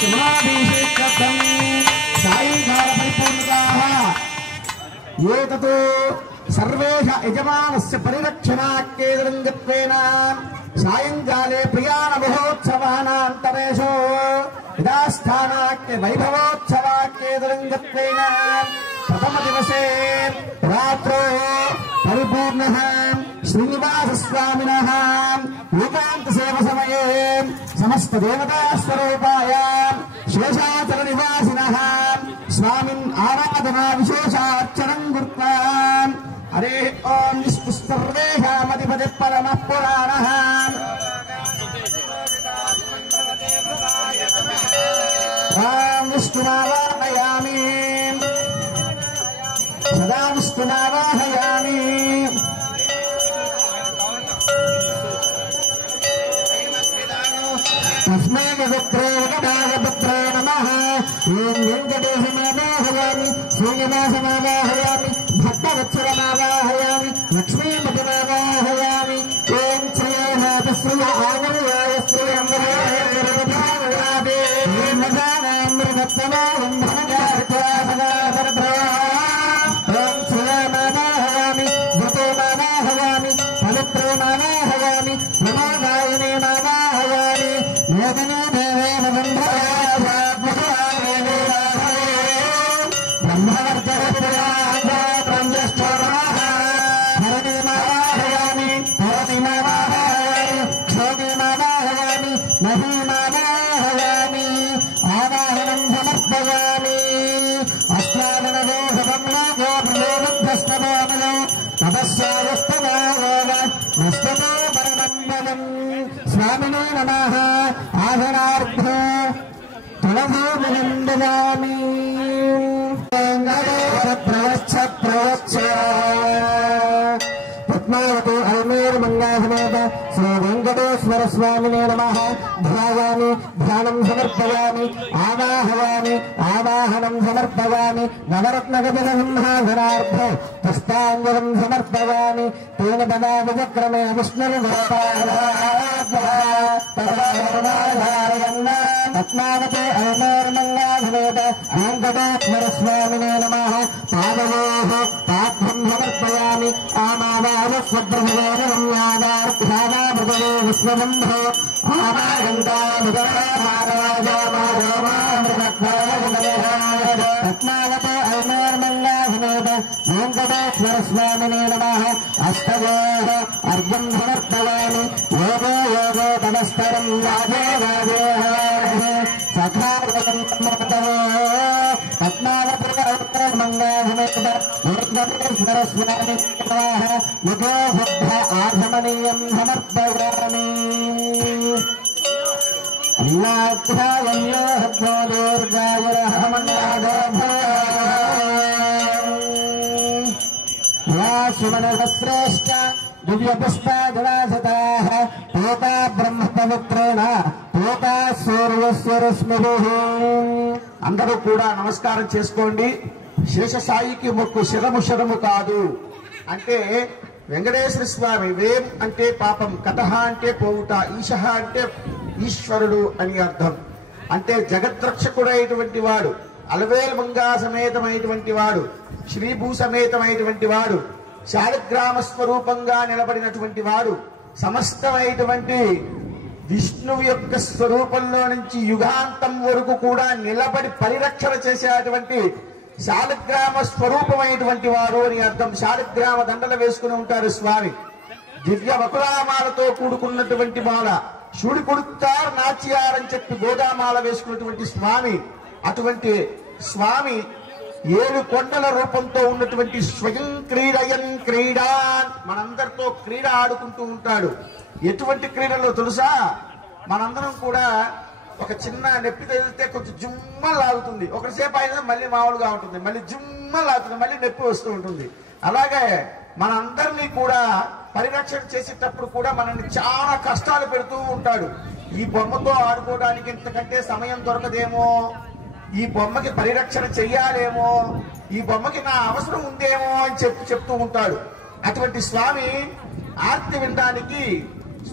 శివాభిషేకం సాయంకాల పరిపూర్ణికాః ఏతతో సర్వేష యజమానస్య పరిరక్షణాఖ్యేదరంగత్వేన సాయంకాలే ప్రయాణ మహోత్సవానాంతరేషు యథాస్థానాఖ్య వైభవోత్సవాఖ్యేదరంగత్వేన ప్రథమ దివసే రాత్రో పరిపూర్ణః శ్రీనివాసస్వామినः ఏకాంత సేవ సమయే సమస్త దేవతా స్వరూపాయ శేషాచల నివాసినः స్వామిన్ ఆరాధనా విశేషార్చనం కృత్వా హరే ఓం విష్ణు సర్వేషామధిపతి పరమః పురాణః రాం విష్ణునావాహయామి సదా విష్ణునావాహయామి తస్మై గోత్రే నమః ఓం వెంకటేశమావాహయామి శ్రీనివాసమావాహయామి భక్తవత్సలమావాహయామి లక్ష్మీపతిమావాహయామి ఓం శ్రీనాథశ్రియ ఆనయాయ శ్రీరంగనాథే మృగత్తమాం ఓం శ్రీమావాహయామి భూతమావాహయామి పవిత్రమావాహయామి నమోదాయనే మావాహయామి వేదనే దేవేన ఆవాహనం సమర్పయామి అష్టాదనదోషమో తపస్యావస్తమావో పరమం స్వామినే నమః ఆహనార్థో తులభూమినందయామి ప్రవచ్చ పద్మావతి అల్మేరు మంగాసమేత శ్రీ వెంకటేశ్వర స్వామినే నమః ధ్యాయామి ధ్యానం సమర్పయామి ఆవాహయామి ఆవాహనం సమర్పయామి నవరత్నగజ సింహాసనార్థ పుష్పాంజలిం సమర్పయామి తేన పదా విచక్రమే పద్మావతి అల్మేరు మంగాసమేత వెంకటేశ్వర స్వామినే నమః పాదయోః పాత్రం సమర్పయామి ఆమావావస్వబ్రహ్మణ్యాదార్థానామృతయే విశ్వబంధో పద్మావతి అల్మేర్మంగాసమేత వెంకటేశ్వర స్వామినే నమః అష్టయోః అర్ఘ్యం సమర్పయామి యోగో యోగో తమస్తరం రాజే రాజే సఖావతం పద్మావతి మంగాసమేత వెంకటేశ్వర స్వామి యుగో బుద్ధ ఆధమనీయం సమర్పయామి శ్రేష్ఠ దివ్య పుష్పాజనాసతాః పోతా బ్రహ్మ పవిత్రేణ పోతా సూర్యస్య రశ్మిభిః. అందరూ కూడా నమస్కారం చేసుకోండి. శేషసాయికి మొక్కు శరము శరము కాదు అంటే వెంకటేశ్వర స్వామి. వేం అంటే పాపం, కటహ అంటే పోవుట, ఈశః అంటే ఈశ్వరుడు అని అర్థం. అంటే జగద్రక్షకుడైనటువంటి వాడు, అలవేలు మంగా సమేతమైనటువంటి వాడు, శ్రీభూ సమేతమైనటువంటి వాడు, శాలిగ్రామ స్వరూపంగా నిలబడినటువంటి వాడు, సమస్తమైనటువంటి విష్ణువు యొక్క స్వరూపంలో నుంచి యుగాంతం వరకు కూడా నిలబడి పరిరక్షణ చేసేటువంటి శాలిగ్రామ స్వరూపమైనటువంటి వారు అని అర్థం. శాలిగ్రామ దండలు వేసుకుని ఉంటారు స్వామి. దివ్య వకులామాలతో కూడుకున్నటువంటి మాల, శివుడి కొడుతారు నాచ్యారని చెప్పి గోదామాల వేసుకున్నటువంటి స్వామి. అటువంటి స్వామి 7 కొండల రూపంతో ఉన్నటువంటి స్వయం క్రీడయన్ క్రీడా, మనందరితో క్రీడ ఆడుకుంటూ ఉంటాడు. ఎటువంటి క్రీడలో తెలుసా? మనందరం కూడా ఒక చిన్న నొప్పి తగిలితే కొంచెం జుమ్మలాగుతుంది, ఒకసేపు అయినా మళ్ళీ మామూలుగా ఉంటుంది, మళ్ళీ జుమ్మలాగుతుంది, మళ్ళీ నొప్పి వస్తూ ఉంటుంది. అలాగే మనందరినీ కూడా పరిరక్షణ చేసేటప్పుడు కూడా మనల్ని చాలా కష్టాలు పెడుతూ ఉంటాడు. ఈ బొమ్మతో ఆడుకోవడానికి ఇంతకంటే సమయం దొరకదేమో, ఈ బొమ్మకి పరిరక్షణ చెయ్యాలేమో, ఈ బొమ్మకి నా అవసరం ఉందేమో అని చెప్తూ ఉంటాడు. అటువంటి స్వామి ఆర్తి వినడానికి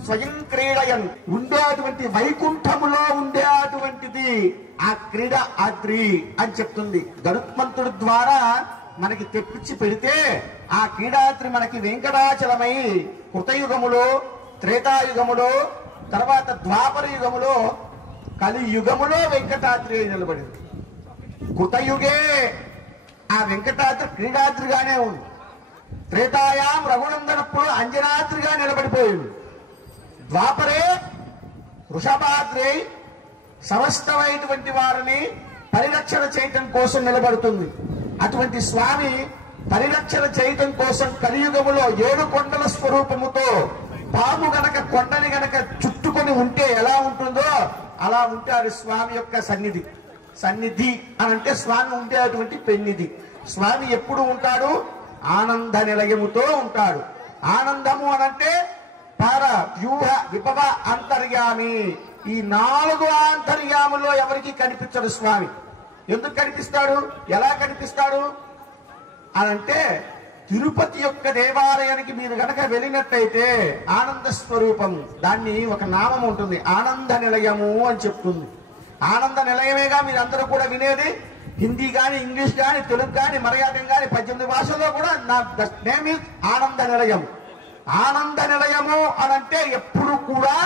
స్వయం క్రీడయన్ ఉండేటువంటి వైకుంఠములో ఉండేటువంటిది ఆ క్రీడ ఆద్రి అని చెప్తుంది. గరుత్మంతుడి ద్వారా మనకి తెప్పించి పెడితే ఆ క్రీడాద్రి మనకి వెంకటాచలమై కృతయుగములో, త్రేతాయుగములో, తర్వాత ద్వాపర యుగములో, కలియుగములో వెంకటాద్రి నిలబడింది. కృతయుగే ఆ వెంకటాద్రి క్రీడాద్రిగానే ఉంది. త్రేతాయాం రఘునందనప్పుడు అంజనాద్రిగా నిలబడిపోయింది. ద్వాపరే వృషభాద్రి సమస్తమైనటువంటి వారిని పరిరక్షణ చేయటం కోసం నిలబడుతుంది. అటువంటి స్వామి పరిరక్షణ చేయటం కోసం కలియుగములో 7 కొండల స్వరూపముతో పాము గనక కొండని గనక చుట్టుకొని ఉంటే ఎలా ఉంటుందో అలా ఉంటాడు స్వామి యొక్క సన్నిధి. సన్నిధి అని అంటే స్వామి ఉండేటువంటి పెన్నిధి. స్వామి ఎప్పుడు ఉంటాడు? ఆనంద నిలయముతో ఉంటాడు. ఆనందము అనంటే పర వ్యూహ విభవ అంతర్యామి. ఈ 4 అంతర్యాములో ఎవరికి కనిపించడు స్వామి. ఎందుకు కనిపిస్తాడు? ఎలా కనిపిస్తాడు అనంటే తిరుపతి యొక్క దేవాలయానికి మీరు గనక వెళ్ళినట్టయితే ఆనంద స్వరూపం, దాన్ని ఒక నామం ఉంటుంది, ఆనంద నిలయము అని చెప్తుంది. ఆనంద నిలయమేగా మీరు అందరూ కూడా వినేది. హిందీ కానీ, ఇంగ్లీష్ కానీ, తెలుగు కానీ, మలయాళం కానీ 18 భాషల్లో కూడా నా నేమ్ ఇస్ ఆనంద నిలయం. ఆనంద నిలయము అనంటే ఎప్పుడు కూడా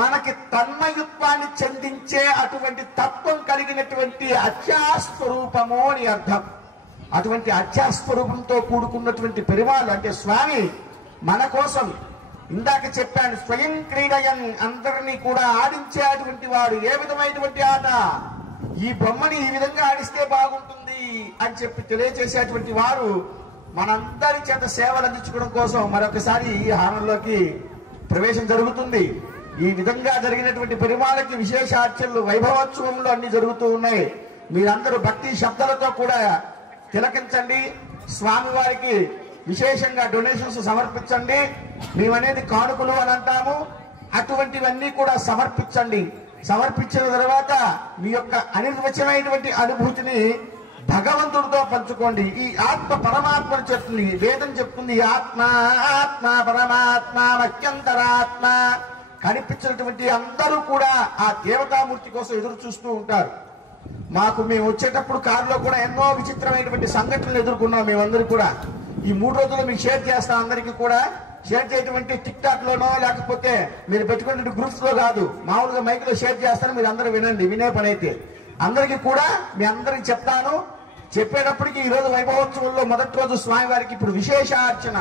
మనకి తన్మయత్వాన్ని చెందించే అటువంటి తత్వం కలిగినటువంటి అత్యాస్వరూపము అని అర్థం. అటువంటి అత్యాస్వరూపంతో కూడుకున్నటువంటి పెరుమాళ్ అంటే స్వామి మన కోసం ఇందాక చెప్పాను, స్వయం క్రీడయన్ అందరినీ కూడా ఆడించేటువంటి వాడు. ఏ విధమైనటువంటి ఆట? ఈ బొమ్మని ఈ విధంగా ఆడిస్తే బాగుంటుంది అని చెప్పి తెలియజేసేటువంటి వారు మనందరి చేత సేవలు అందించుకోవడం కోసం మరొకసారి ఈ హానంలోకి ప్రవేశం జరుగుతుంది. ఈ విధంగా జరిగినటువంటి పెరుమాళకి విశేష అర్చనలు వైభవోత్సవంలో అన్ని జరుగుతూ ఉన్నాయి. మీరందరూ భక్తి శబ్దాలతో కూడా తిలకించండి. స్వామివారికి విశేషంగా డొనేషన్స్ సమర్పించండి. మేమనేది కానుకలు అని అంటాము. అటువంటివన్నీ కూడా సమర్పించండి. సమర్పించిన తర్వాత మీ యొక్క అనిర్వచనమైనటువంటి అనుభూతిని భగవంతుడితో పంచుకోండి. ఈ ఆత్మ పరమాత్మను చెప్తుంది, వేదం చెప్తుంది. ఆత్మ ఆత్మ పరమాత్మ మత్యంతరాత్మ. కనిపించినటువంటి అందరూ కూడా ఆ దేవతామూర్తి కోసం ఎదురు చూస్తూ ఉంటారు. మేము వచ్చేటప్పుడు కారులో కూడా ఎన్నో విచిత్రమైనటువంటి సంఘటనలు ఎదుర్కొన్నాం. మేమందరూ కూడా ఈ 3 రోజులు మీకు షేర్ చేస్తాం. అందరికీ కూడా షేర్ చేయటువంటి టిక్ టాక్ లోనో లేకపోతే మీరు పెట్టుకునే గ్రూప్స్ లో కాదు, మామూలుగా మైక్ లో షేర్ చేస్తాను. మీరు అందరూ వినండి. వినే పని అయితే అందరికీ కూడా మీ అందరికి చెప్తాను. చెప్పేటప్పటికి ఈ రోజు వైభవోత్సవంలో మొదటి రోజు స్వామివారికి ఇప్పుడు విశేష అర్చన.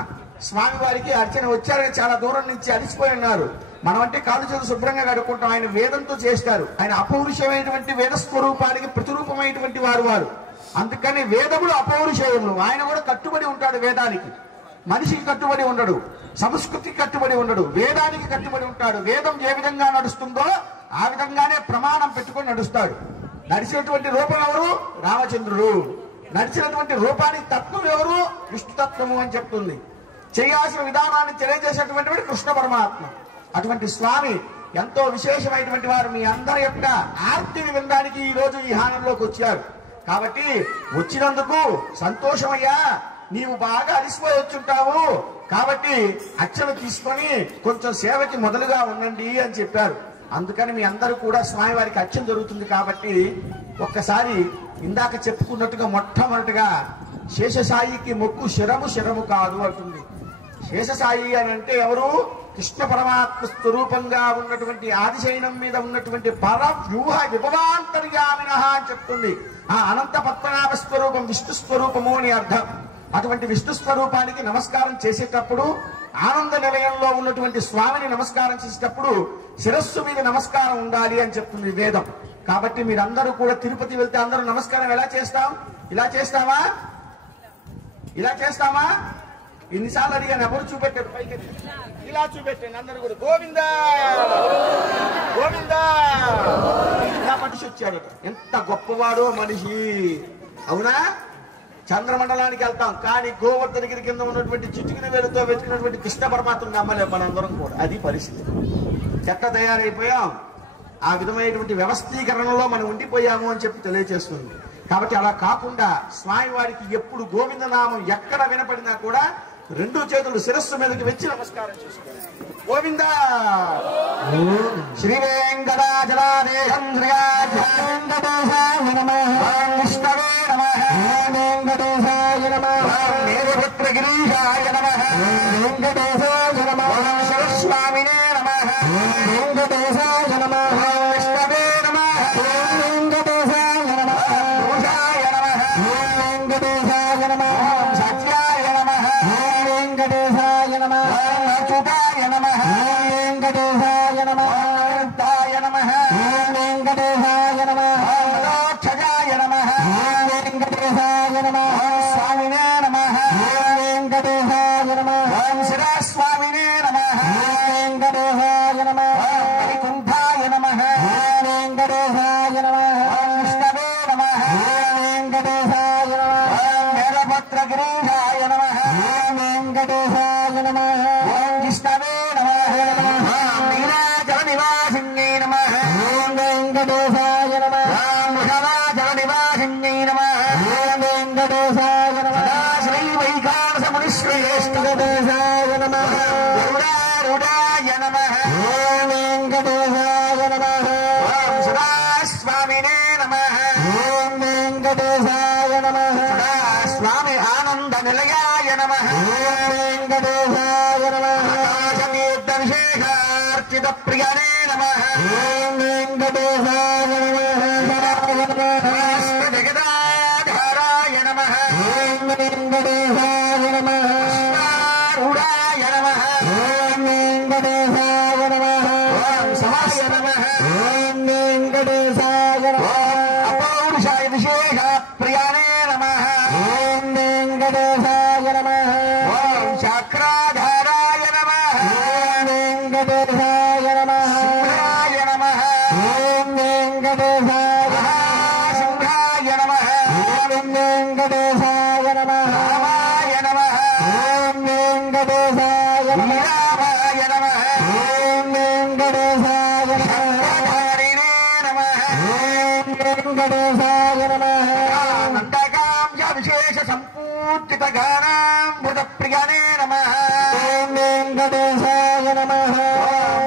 స్వామివారికి అర్చన వచ్చారు, చాలా దూరం నుంచి అలిసిపోయి ఉన్నారు. మనం అంటే కాళ్ళు చేతులు శుభ్రంగా కడుక్కుంటాం. ఆయన వేదంతో చేస్తారు. ఆయన అపౌరుషమైనటువంటి వేద స్వరూపానికి ప్రతిరూపమైనటువంటి వారు. అందుకని వేదములు అపౌరుషయములు. ఆయన కూడా కట్టుబడి ఉంటాడు వేదానికి. మనిషికి కట్టుబడి ఉండడు, సంస్కృతికి కట్టుబడి ఉండడు, వేదానికి కట్టుబడి ఉంటాడు. వేదం ఏ విధంగా నడుస్తుందో ఆ విధంగానే ప్రమాణం పెట్టుకొని నడుస్తాడు. నడిచినటువంటి రూపం ఎవరు? రామచంద్రుడు. నడిచినటువంటి రూపానికి తత్వం ఎవరు? విష్ణుతత్వము అని చెప్తుంది. చేయాల్సిన విధానాన్ని తెలియజేసేటువంటి కృష్ణ పరమాత్మ. అటువంటి స్వామి ఎంతో విశేషమైనటువంటి వారు. మీ అందరి యొక్క ఆర్తిని వినడానికి ఈ రోజు ఈ హానంలోకి వచ్చారు. కాబట్టి వచ్చినందుకు సంతోషమయ్యా. నీవు బాగా అలిసిపోయి వచ్చుంటావు కాబట్టి అర్చన తీసుకొని కొంచెం సేవకి మొదలుగా ఉండండి అని చెప్పారు. అందుకని మీ అందరూ కూడా స్వామివారికి అర్చన జరుగుతుంది. కాబట్టి ఒక్కసారి ఇందాక చెప్పుకున్నట్టుగా మొట్టమొదటిగా శేషసాయికి మొక్కు శరము కాదు అంటుంది. శేషసాయి అని అంటే ఎవరు? కృష్ణ పరమాత్మ స్వరూపంగా ఉన్నటువంటి ఆదిశయనం మీద ఉన్నటువంటి పర వ్యూహ విభవాంతర్యామిన అని చెప్తుంది. ఆ అనంత పద్మనాభ స్వరూపం విష్ణు స్వరూపము అని అర్థం. అటువంటి విష్ణు స్వరూపానికి నమస్కారం చేసేటప్పుడు ఆనంద నిలయంలో ఉన్నటువంటి స్వామిని నమస్కారం చేసేటప్పుడు శిరస్సు మీద నమస్కారం ఉండాలి అని చెప్తుంది వేదం. కాబట్టి మీరందరూ కూడా తిరుపతి వెళ్తే అందరూ నమస్కారం ఎలా చేస్తాం? ఇలా చేస్తామా? ఇలా చేస్తామా? ఇన్నిసార్లు అడిగాను, ఎవరు చూపెట్టారు? పైకి ఇలా చూపెట్టండి అందరూ కూడా. గోవిందా గోవిందా. ఇలా మనిషి వచ్చాడు. ఎంత గొప్పవాడో మనిషి. అవునా? చంద్రమండలానికి వెళ్తాం కానీ గోవర్ధనగిరి కింద ఉన్నటువంటి చిట్టుకుని వేలుతో వెతుకున్నటువంటి కృష్ణ పరమాత్మను నమ్మలేం మనందరం కూడా. అది పరిస్థితి. చెత్త తయారైపోయాం. ఆ విధమైనటువంటి వ్యవస్థీకరణలో మనం ఉండిపోయాము అని చెప్పి తెలియజేస్తుంది. కాబట్టి అలా కాకుండా స్వామివారికి ఎప్పుడు గోవిందనామం ఎక్కడ వినపడినా కూడా రెండు చేతులు శిరస్సు మీదకి వెచ్చి నమస్కారం చేసుకోండి. గోవింద శ్రీ వెంకటాచలాదేశం శ్రీయాధ్యాయ నమః విష్ణవే నమః వెంకటేశాయ నమః నీలభద్ర గిరీశాయ నమః వెంకటేశాయ నమః శివస్వామినే నమః వెంకటేశాయ నమః విష్ణవే నమః వెంకటేశాయ నమః భూషాయ నమః వెంకటేశాయ నమః సత్యాయ నమః వెంకటేశాయ నమః అచ్యుతాయ నమః వెంకటేశాయ నమః అనంతాయ నమః వెంకటేశాయ నమః మోక్షజాయ నమః వెంకటేశాయ నమః స్వామినే నమః వెంకటేశాయ నమః శిరస్వామినే నమః వెంకటేశాయ నమః వైకుంఠాయ నమః వెంకటేశాయ నమః విష్ణవే నమః వెంకటేశాయ నమః నీలభద్ర గిరీశాయ నమః వెంకటేశాయ నమః విష్ణవే నమః నీలాచల నివాసిన్యై నమః వెంకటేశాయ నమః వృషభాచల నివాసిన్యై నమః వెంకటేశాయ నమః శ్రీ వైఖానస మునిశ్రేష్ఠదేశాయ నమః గరుడారూఢాయ నమః వెంకటేశాయ నమః సదాస్వామినే నమః వెంకటేశాయ నమః స్వామి ఆనంద నిలయాయ నమః వెంకటేశాయ నమః ఆకాశతీర్థ విశేషార్చిత ప్రియనే నమః వెంకటేశాయ నమః జగదాధారాయ నమః వెంకటేశాయ నమః రూఢాయ నమః వెంకటేశాయ నమః సమాయ నమః వెంకటేశాయ నమః అపౌరుషాయ విశేష ప్రియానే నమః వెంకటేశాయ నమః చక్రాధారాయ నమః వెంకటేశాయ నమః సింహాయ నమః వెంకటేశాయ సింహాయ నమః వెంకటేశాయ నమః రామాయ నమః వెంకటేశాయ నమః రామాయ నమః వెంకటేశాయ నమః వెంకటేశాయ నమః నందకాంశ విశేష సంపూర్జిత గానామృత ప్రియనే నమః వెంకటేశాయ నమః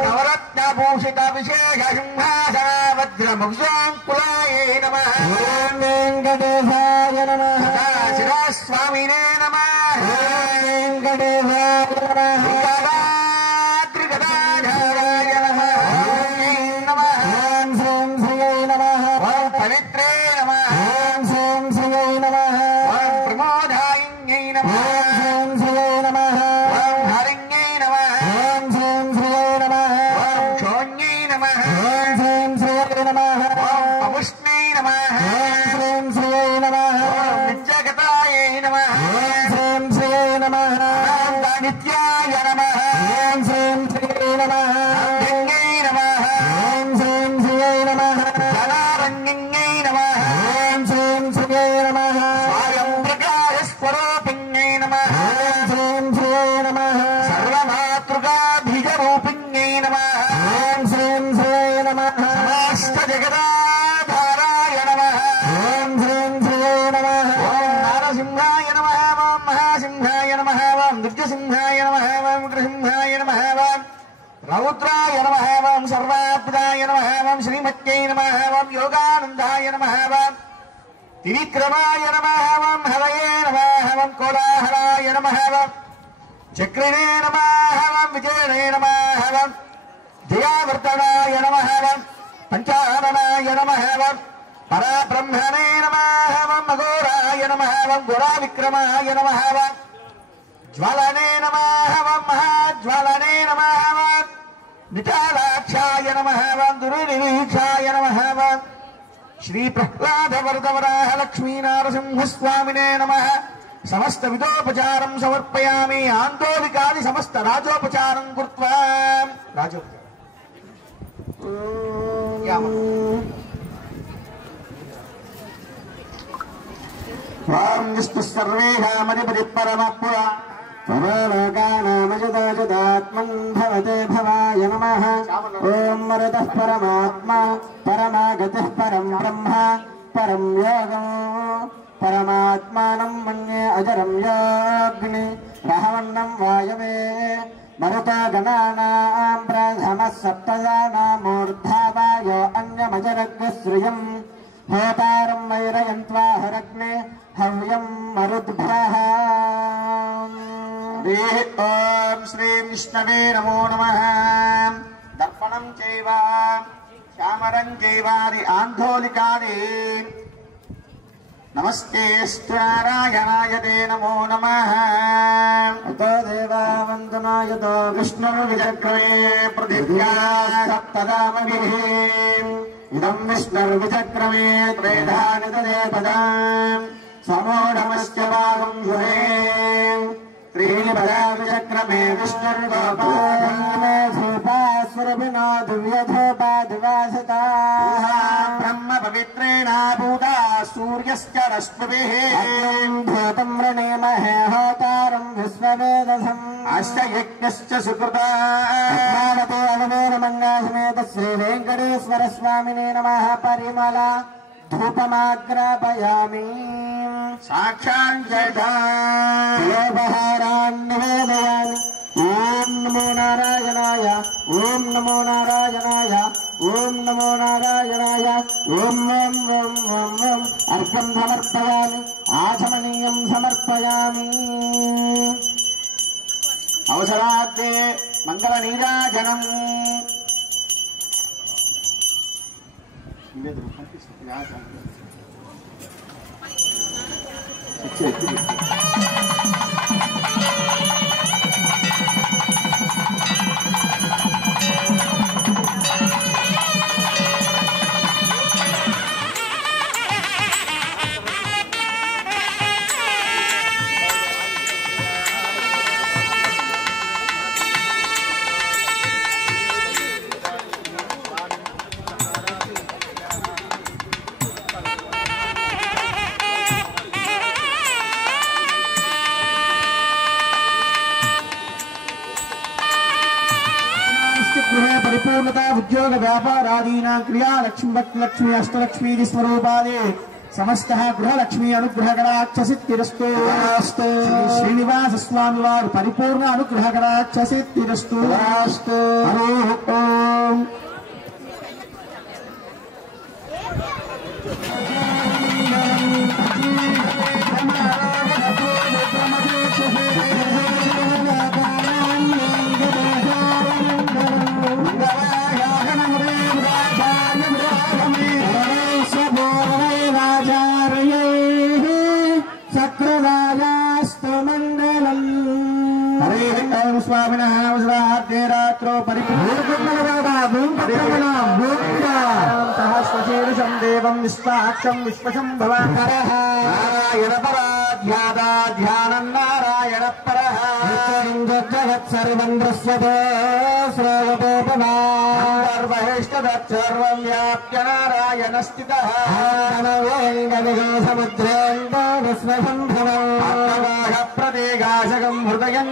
నవరత్నభూషిత విశేష సింహాసన వజ్రముగ్జాంకులాయే నమః వెంకటేశాయ నమః శిరస్వామినే నమః వెంకటేశాయ నమః గదాధరాయ నమః నమః శ్రీం శ్రీయై నమః పవిత్రే నమః శ్రీం శ్రీయై నమః ప్రమోదాయిన్యై నమః శ్రీం శ్రీయై నమః హరిణ్యై నమః శ్రీం శ్రీయై నమః క్షోణ్యై నమః శ్రీం శ్రీయై నమః అపుష్ణై నమః శ్రీం శ్రీయై నమః నిత్యగతాయై నమః శ్రీం శ్రీయై నమః నిత్యాయ నమః శ్రీం శ్రీయై నమః లింగై నమః శ్రీం శ్రీయై నమః ధనారణ్యై నమః శ్రీం శ్రీయై నమః స్వయం ప్రకాశ స్వరూపిణ్యై నమః శ్రీం శ్రీయై నమః సర్వమాతృకాభిజరూపిణ్యై నమః శ్రీం శ్రీయై నమః సమస్త జగదాధారాయ నమః శ్రీం శ్రీయై నమః ఓం నారసింహాయ నమః ఓం మహాసింహాయ నమః ఓం దుర్గసింహాయ నమః ఓం ఉగ్రసింహాయ నమః ఓం రౌద్రాయ నమః ఓం సర్వాత్మదాయ నమః ఓం శ్రీమత్యై నమః ఓం యోగానందాయ నమః ఓం త్రివిక్రమాయ నమః ఓం హరయే నమః ఓం కోలాహలాయ నమః ఓం చక్రిణే నమః ఓం విజయనే నమః ఓం జయావర్తనాయ నమః ఓం పంచాననాయ నమః ఓం పరబ్రహ్మణే నమః ఓం అఘోరాయ నమః ఓం ఘోరావిక్రమాయ నమః ఓం జ్వాలనే నమః ఓం మహాజ్వాలనే నమః ఓం నిటాలాక్షాయ నమః ఓం దుర్నిరీక్షాయ నమః ఓం శ్రీ ప్రహ్లాద వరదవరాహ లక్ష్మీ నారసింహస్వామినే నమః సమస్త విధోపచారం సమర్పయామి ఆందోళికాది సమస్త రాజోపచారం కృత్వా రాజోపచారం స్వాం విష్ణు సర్వేషామధిపతి పరమపుర పరలోకానామజదాజదాత్మన్ భవతే భవాయ నమః ఓం మరతః పరమాత్మా పరమాగతిః పరం బ్రహ్మ పరం యోగం పరమాత్మానం మన్యే అజరం యోగ్ని रहवन्नं वायवे मरुतो गणानां प्रथमः सप्तजानामूर्धावायो अन्यमजरग्श्रियम् होतारं वैरयन्त्वा हरग्ने हव्यं मरुद्भ्यः। ॐ श्री विष्णवे नमो नमः। दर्पणं चैव श्यामरं चैवादि आन्धोलिकादि नमस्ते नारायणाय ते नमो नमः। अतो देवा वन्दना यतो विष्णुर्विचक्रमे पृथिव्या सप्तदामभिः इदं विष्णुर्विचक्रमे त्रेधानि तदेपदाम् समो नमस्य वागं जुहे त्रीणि पदा विचक्रमे विष्णुर्गोपाधीमे धूपासुरभिनो दिव्यधूपादिवासिता ब्रह्म पवित्रेण भूता सूर्यस्य रश्मिभिः धूतं वृणीमहे होतारं विश्ववेदसम् अस्य यज्ञश्च सुकृता मानते अनुमेरमन्यासमेत श्रीवेङ्कटेश्वर स्वामिने नमः। परिमला धूपमाग्रापयामि साक्षात् निवेदयामि। ॐ नमो नारायणाय ॐ नमो नारायणाय ॐ नमो नारायणाय ॐ अर्घ्यं समर्पयामि आचमनीयं समर्पयामि। अवसरार्थे मङ्गलनीराजनम् परिपूर्णता उद्योग व्यापारादीना क्रिया लक्ष्मी अष्टलक्ष्मी स्वरूपादे समस्त गृहलक्ष्मी अनुग्रहकटाक्षसिद्धिरस्तु। श्रीनिवास स्वामी वारु परिपूर्ण अनुग्रहकटाक्षसिद्धिरस्तु। ओम स्वामिनः नमस्ते रात्रो परिपूर्णशीर्षं देवं विश्वाक्षं विश्वशम्भवाकरः नारायण पराध्यादाध्यानं नारायण परः जगत्सर्वं दृश्यते श्रोतोपमार्वहेष्टदत्सर्वं व्याप्य नारायण स्थितः समुद्रेन्दो विश्वशम्भवः प्रदेगाशकं हृदयं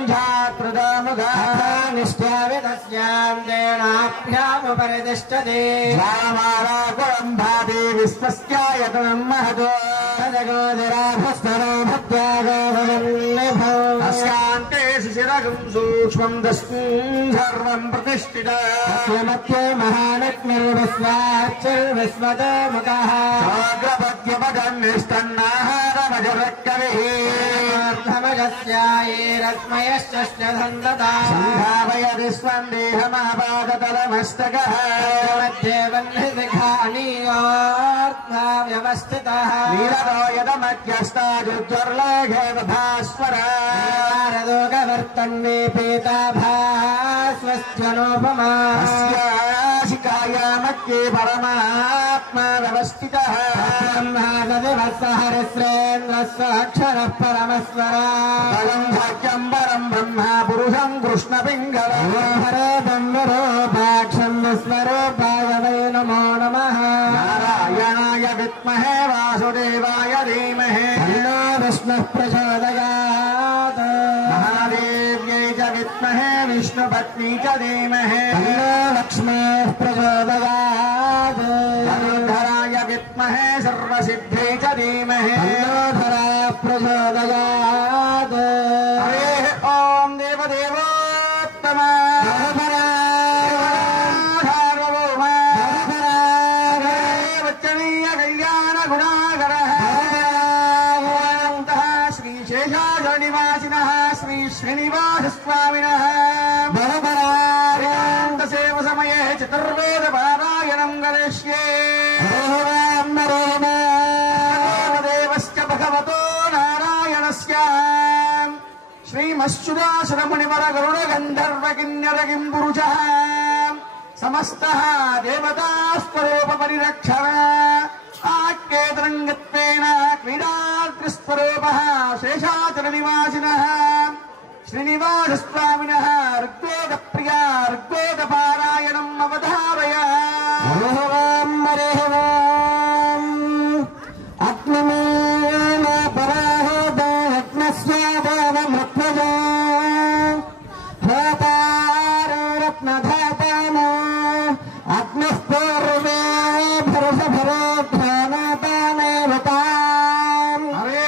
निष्ठाविदस्यान्तेनाभ्यामुपरितिष्ठते रामाराकुलं भाति विश्वस्यायतनं महतो तदगोदराभस्तरो भक्त्यागोभगन्निभो अस्यान्ते शिशिरगं सूक्ष्मं दस्मिन् सर्वं प्रतिष्ठितः तस्य मध्ये महालक्ष्मीर्विश्वाच्चिर्विश्वतोमुखः चाग्रपद्यपदन्निष्टन्नाहारमजरकविः रश्मयश्चन्दता संभावयति स्वन्देहमापादतलमस्तकः मध्ये वह्निदिघानीयोऽर्थव्यवस्थितः नीरदो यदमध्यस्ताजुज्वर्लेघे भास्वरा नारदोगवर्तन्ने पीताभास्वस्त्यनोपमा शिकायामध्ये परमात्मा व्यवस्थितः ब्रह्मादिवत्सहरिश्रेन्द्रस्वाक्षरः परमस्वरा भाग्यम्बरं ब्रह्मा पुरुषं कृष्णपिङ्गलं हरे ब्रह्मरूपाक्षं विश्वरूपाय वै नमो नमः। नारायणाय विद्महे वासुदेवाय धीमहि तन्नो विष्णुः प्रचोदयात्। महादेव्यै च विद्महे विष्णुपत्नी च धीमहि तन्नो लक्ष्मीः प्रचोदयात्। धनुर्धराय विद्महे सर्वसिद्ध्यै च धीमहि तन्नो धरा प्रचोदयात्। श्रीनिवासस्वामिनः सेव समये चतुर्वेद पारायणं करिष्ये देवस्य भगवतो नारायणस्य श्रीमश्चुरासुरमुनिवर गरुड गन्धर्व किन्नर किम्पुरुषः समस्तः देवतास्वरूप परिरक्षण आख्येतरङ्गत्वेन क्रीडाद्रिस्वरूपः शेषाचलनिवासिनः श्रीनिवासस्वामिनः ऋग्वेदप्रिया ऋग्वेदपारायणम् अवधारय अग्निमेन पराहृदयज्ञस्यादेवमृत्युजा होतारो रत्नधातानो अग्निः पूर्वे भरसभरोध्यानातानेव ताम् हरे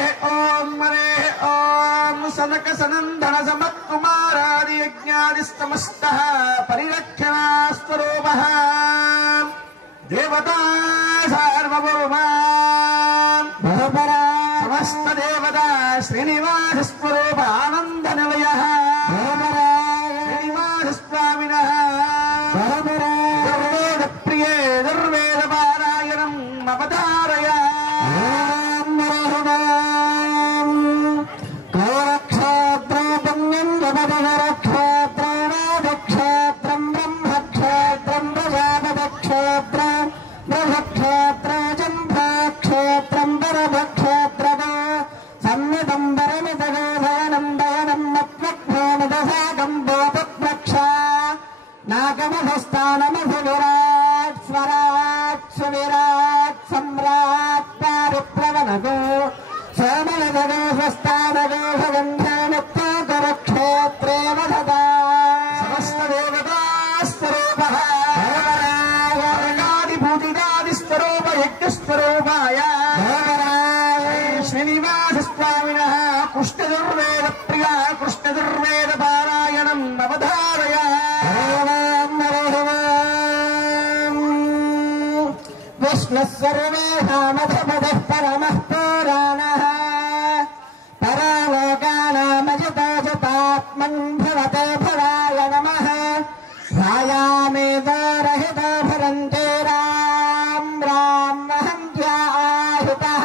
ओम सनक सनन्दन समत्कुमारादि यज्ञादिस्तमस्तः परिरक्षणा स्वरूपः देवता सार्वभौमा समस्त देवता श्रीनिवास स्वरूप आनंद निलयः श्रीनिवासस्वामिनः दुर्वेद प्रिये दुर्वेद पारायणम् अवधारय क्षेत्रम् ब्रह्मक्षेत्रम् प्रजापतक्षेत्रम् ब्रह्मक्षेत्र जम्भाक्षेत्रम् परमक्षेत्रः संयुतम् परमितगोधनम् दयनम् मत्वक्भोमिदसाकम् भूतप्रक्षा नागमधस्थानमधुविराट् स्वराट् सुविराट् सम्राट् पारिप्लवनगो सोमनगो स्वस्तानगो भगन्धानुत्तरक्षेत्रे वधता समस्त देवता स्वरूपः वर्गादिभूतिदादिस्वरूप यज्ञस्वरूपाय श्रीनिवासस्वामिनः कृष्णदुर्वेद प्रिया कृष्णदुर्वेद पारायणम् अवधारय विष्णुः सर्वेषामधिपतिः परमः पुराणः परालोकानामजिताजितात्मन् भवते भवाय नमः ध्यायामेवारहितो भरन्ते राम् वहन्त्या आहितः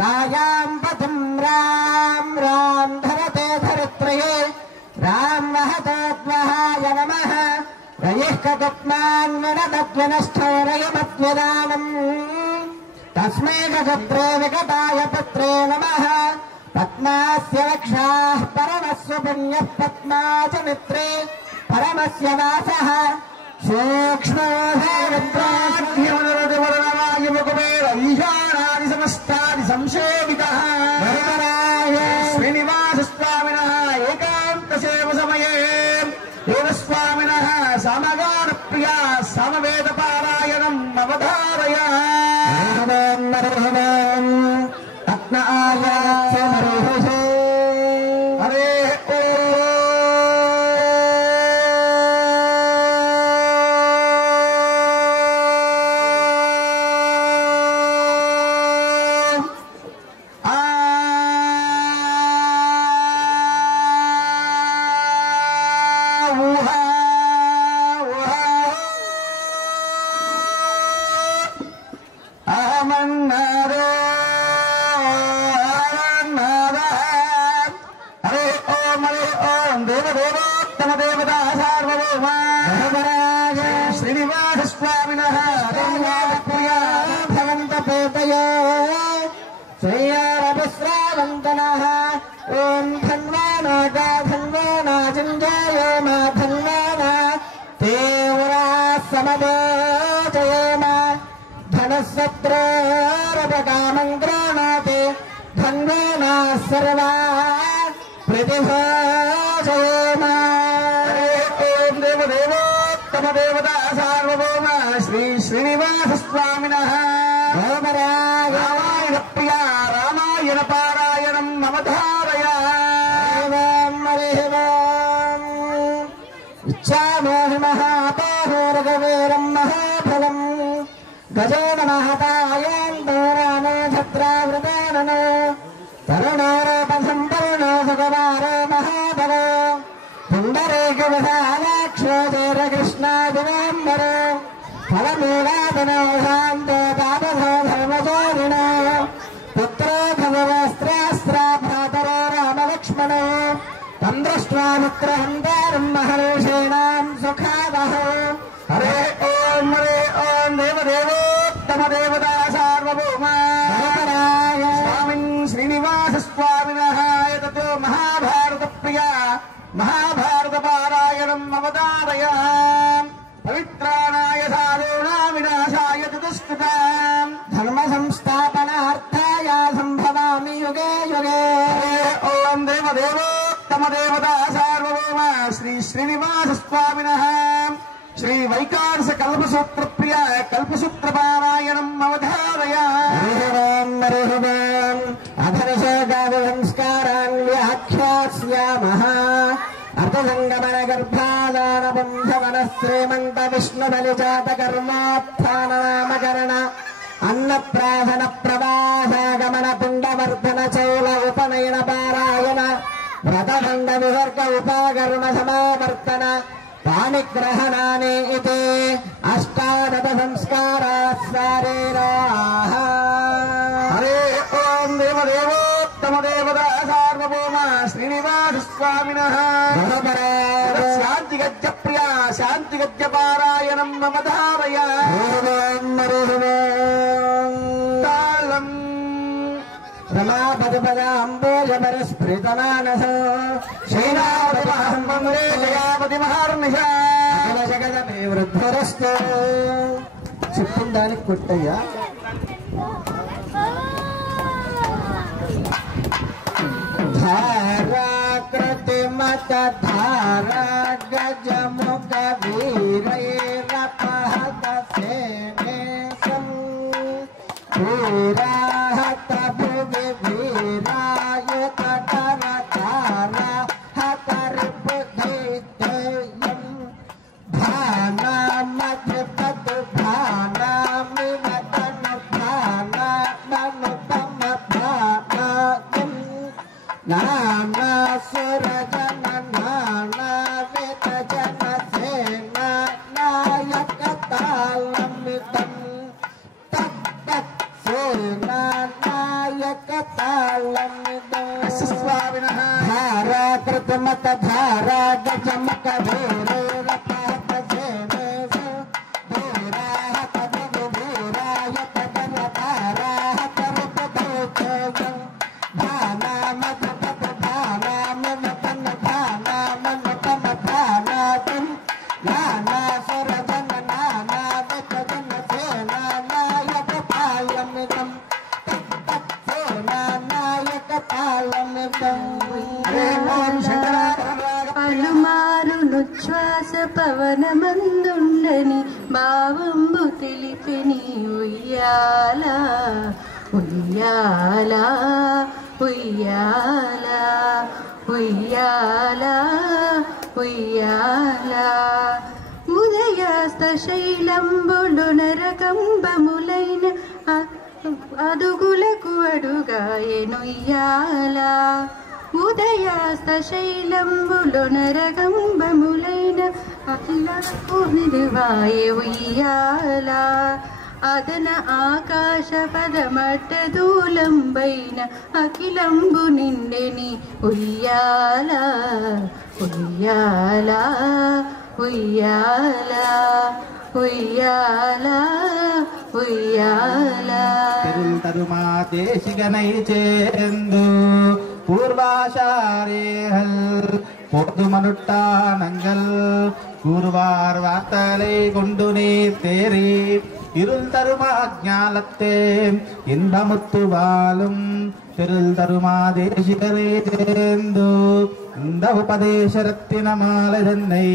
रायाम् पतिम् राम् धरते धरित्रये राम् वहतोद्वहाय नमः रयिः कगत्मान्वनदद्वनस्थोरयमद्वदानम् तस्मै गजत्रे विकटाय पुत्रे नमः पद्मास्य रक्षाः परमस्य पुण्यः पद्मा च मित्रे परमस्य वासः सूक्ष्मोऽधेवत्राद्यमनुरजवरणायुमुकुबेर ईशानादि संसेवितः श्रीनिवासस्वामिनः एकान्तसेव समये देवस्वामिनः सामगानप्रिया सामवेदपारायणम् अवधारय रत्न आयास्य मरुहसे हरे श्रीनिवासस्वामिनः भवन्तपेतयो श्रेयारविश्रावन्तनः ॐ धन्वानागा धन्वानाजिञ्जायेम धन्वाना ते उराः समवोचयेम धनःशत्रोरपकामम् गृह्णाति धन्वानाः सर्वा प्रतिभोजयेम देवता सार्वभौम श्री श्रीनिवासस्वामिनः रामायण प्रिया रामायण पारायणम् अवधारय इच्छामोहि महापाहोरगवीरम् महाफलम् गजाननहतायन्तोरानोधत्रावृताननो तरुणोरोपसम्पन्नो सुकुमारो महाबल ఫలమూలాదనో శాంతో తాపసో ధర్మచారిణో పుత్రో భగవస్త్రాస్త్రా భ్రాతరో రామలక్ష్మణో తం దృష్ట్వా మిత్రహంతారం మహర్షీణాం సుఖావహ. హరే ఓం దేవదేవోత్తమ దేవతా సార్వభౌమ స్వామిన్ శ్రీనివాస స్వామినః యతతో మహాభారత ప్రియ మహాభారత పారాయణం అవతారయాం పవిత్రాణాయ సాధూనాం వినాశాయ చతుష్కృతాం ధర్మ సంస్థాపనార్థాయ సంభవామి యుగే యుగే. ఓం దేవదేవోత్తమ దేవతా సార్వభౌమ శ్రీ శ్రీనివాస స్వామినః శ్రీ వైకాంస కల్పసూత్ర ప్రియ కల్పసూత్ర పారాయణం అవధారయాం. అధర్షోగాది సంస్కారాన్ వ్యాఖ్యాస్యామః. అర్థసంగమన గర్భాదాన పుంసవన శ్రీమంత విష్ణు బలిజాత కర్మాత్థాన నామకరణ అన్నప్రాసన ప్రవాసాగమన పిండవర్ధన చౌల ఉపనయన పారాయణ వ్రతఖండ విసర్గ ఉపాకర్మ సమావర్తన పాణిగ్రహణాని ఇతి అష్టాదశ సంస్కారాः శారీరాः. హరే ఓం దేవదేవోత్తమ దేవతా సార్వభౌమ శ్రీనివాస స్వామినః శాంతి గజ్జ ప్రియ శాంతి గజ్జ పారాయణం అవధారయాం. తాళం రమాపతిపదాంబోజపరస్ఫృతమానస శ్రీనాథే జయాపతి మహర్నిష జగదమే వృద్ధరస్తు. చెప్పిన దానికి కొట్టయ్యా. ధారాకృతి మత ధారా గజముఖ వీరైరపహత సేనేశం వీరాహత భువి వీరాయుత కరతార హతరిపుధైత్యం భానామధిపతి భానామివతను భానామనుపమ భానాయం నానాసురజన నానావితజన సేన నాయక తాళమితం తత్తత్ సేనా నాయక తాళమితం. స్వామినః ధారాకృతమత ధారా గజముఖ వీరైరపహత సేనేశ వీరాహత భువి వీరాయత కరతారా హతరిపుధైత్యం భానామధిపతి భానామివతన భానామనుపమ భానాయం నానాసురజన నానావితజన సేనా నాయక తాళమితం తత్తత్ సేనా నాయక తాళమితం. పలుమారునుచ్ఛ్వాస పవనమందుండని భావంబు తెలిపిని ఉయ్యాల ఉయ్యాల ఉయ్యాల ఉయ్యాల ఉయ్యాల. ఉదయాస్త శైలంబులు నరకంబములైన అడుగులకు అడుగాయనుయ్యాల. ఉదయాస్త శైలంబులు నరకంబములైన అఖిలకు విలువాయ ఉయ్యాల. అదన ఆకాశ పదమట్ట దూలంబైన అఖిలంబు నిండెని ఉయ్యాల ఉయ్యాల ఉయ్యాల ఉయ్యాల ఉయ్యాల. తిరుల్తరుమా దేశిగనై చేందు పూర్వాశారేహల్ பொதுமனுட்டானங்கள் கூறுவார் வார்த்தலை கொண்டு நீர் தேறி இருள் தருமா ஞாலத்தே இன்பமுத்து வாழும் திருள் தருமா தேசிகரே சேர்ந்து இந்த உபதேசரத்தின மாலை தன்னை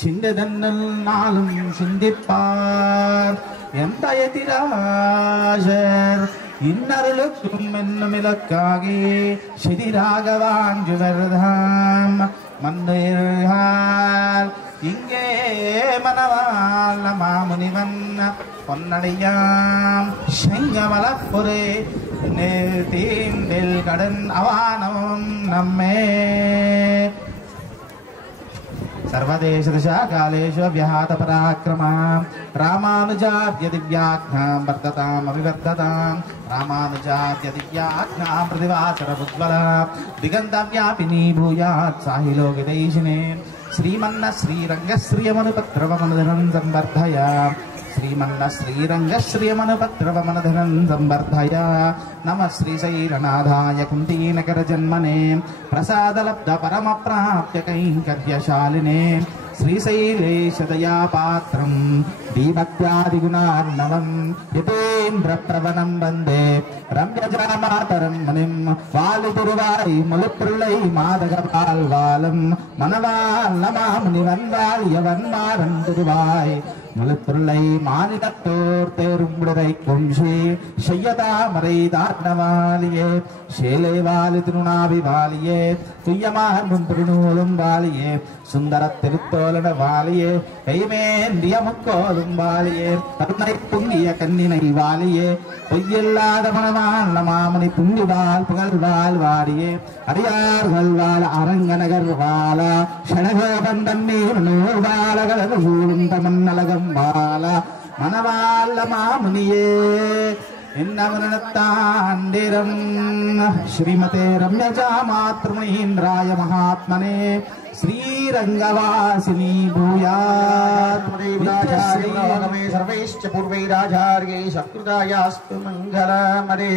சிந்ததன்னல் நாளும் சிந்திப்பார் எந்த எதிராசர் இன்னருளுக்கும் என்னும் இலக்காகி சிறிராகவாஞ்சுவர்தாம் மன்னர் இங்கே மனவாழ மாமுனிவன் பொன்னடையாம் செங்கமலப்புரே தீண்டில் கடன் அவானமும் நம்மே सर्वदेशदिशा कालेषु व्याहत पराक्रमा रामानुजाद्य दिव्याख्यां वर्धताम् अभिवर्धतां रामानुजाद्य दिव्याख्यां प्रतिवासरमुज्ज्वला दिगन्तव्यापिनी भूयात् साहिलोकितैशिने श्रीमन्न श्रीरङ्गश्रियमनुपत्रवमनुधनं संवर्धय श्रीमन्न श्रीरङ्गश्रियमनुपत्रवमनुधनं संवर्धय नमः श्रीशैलनाथाय कुन्तीनकरजन्मने प्रसादलब्ध परमप्राप्य कैङ्कर्यशालिने श्रीशैलेशदयापात्रं दीभक्त्यादिगुणार्णवं यतेन्द्रप्रवणं वन्दे रम्यजामातरं मुनिं वालितिरुवायि मुलुत्रुळै मादगपाल्वालं मनवाल् नमामुनिवन्वाल्यवन्मारं तिरुवायि मुलुत्रुळै मानिदत्तोर्तेरुम्बुडरै कुंशे शय्यतामरै दार्णवालिये शेले वालितिरुणाभिवालिये तुय्यमार्मुं त्रिनूलं वालिये सुन्दर तिरुत्तोलन वालिये கைமேந்தியமுக்கோலும் வாலியே கருணை புண்ணிய கண்ணினை வாலியே பொய்யில்லாத மனவான் மாமணி புண்ணிவால் புகழ்வால் வாடியே அடியார்கள் வாழ அரங்கநகர் வாழ ஷணகோபந்தன் நீர் நூல் வாழகலர் சூழும் தமன்னலகம் வாழ மனவாழ்ல மாமுனியே என்னவனத்தாண்டிரம் ஸ்ரீமதே ரம்யஜா மாத்ருமீந்திராய மகாத்மனே श्रीरंगवासिनी भूयात् मे सर्वैश्च पूर्वैराचार्यै सत्कृतायास्तु मङ्गलम् हरे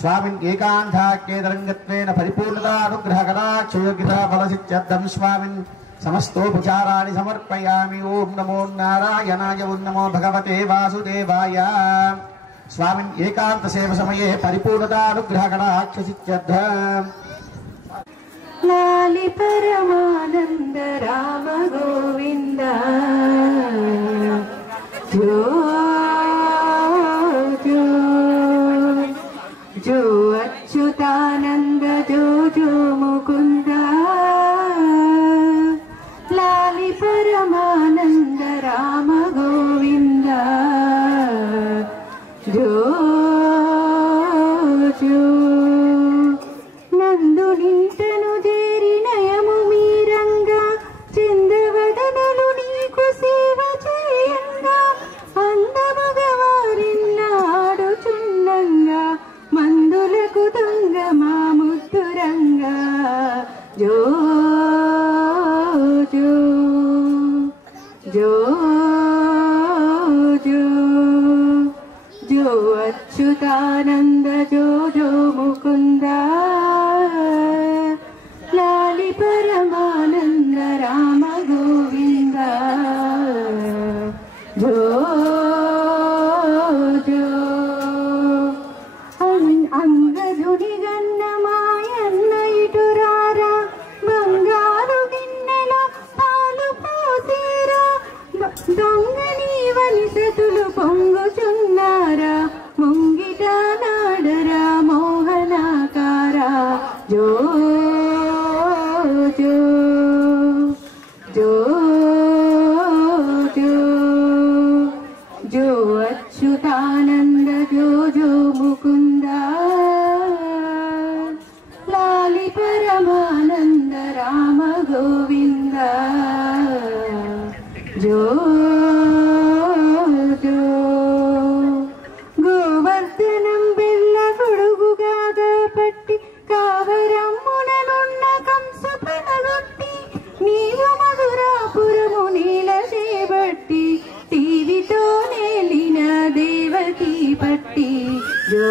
स्वामिन् एकान्ताख्येतरङ्गत्वेन परिपूर्णतानुग्रहकटाक्षयोग्यता फलसिद्ध्यर्थं स्वामिन् समस्तोपचाराणि समर्पयामि। ॐ नमो नारायणाय ॐ नमो भगवते वासुदेवाय। स्वामिन् एकान्तसेवसमये परिपूर्णतानुग्रहकटाक्षसिद्ध्यर्थम् लाली परमानंद राम गोविंद जो जो जो अच्युतानंद जो जो मुकुंद लाली परमानंद राम गोविंद जो जो నందు నింటను చేరినయము మీరంగా చందవదనులు నీకు సేవ చేయంగా అందమగవారిన్నాడుచున్నంగా మందులకు దొంగ మా ముద్దురంగా జో జో జో జో जो अच्युतानंद जो जो मुकुंद लाली परमानंद राम गोविंद जो जो अंगजुनि गन्नमायन्न इटुरारा बंगारू गिन्नेलो पालु पोसेरा दొంగ నీవని సతులు పొంగుచున్నారా ముంగిట నాడరా మోహనాకారా జో జో జో జో జో అచ్యుతానంద జో జో ముకుంద లాలి పరమానంద రామ గోవింద जो जो गोवर्धनं बेल्ल गुडुगुगागा पट्टी कावरम्मुननुन्न कंसपनगొట్టి నీవు మధురాపురము నీల చేబట్టి టీవితో నేలిన దేవకీ పట్టి జో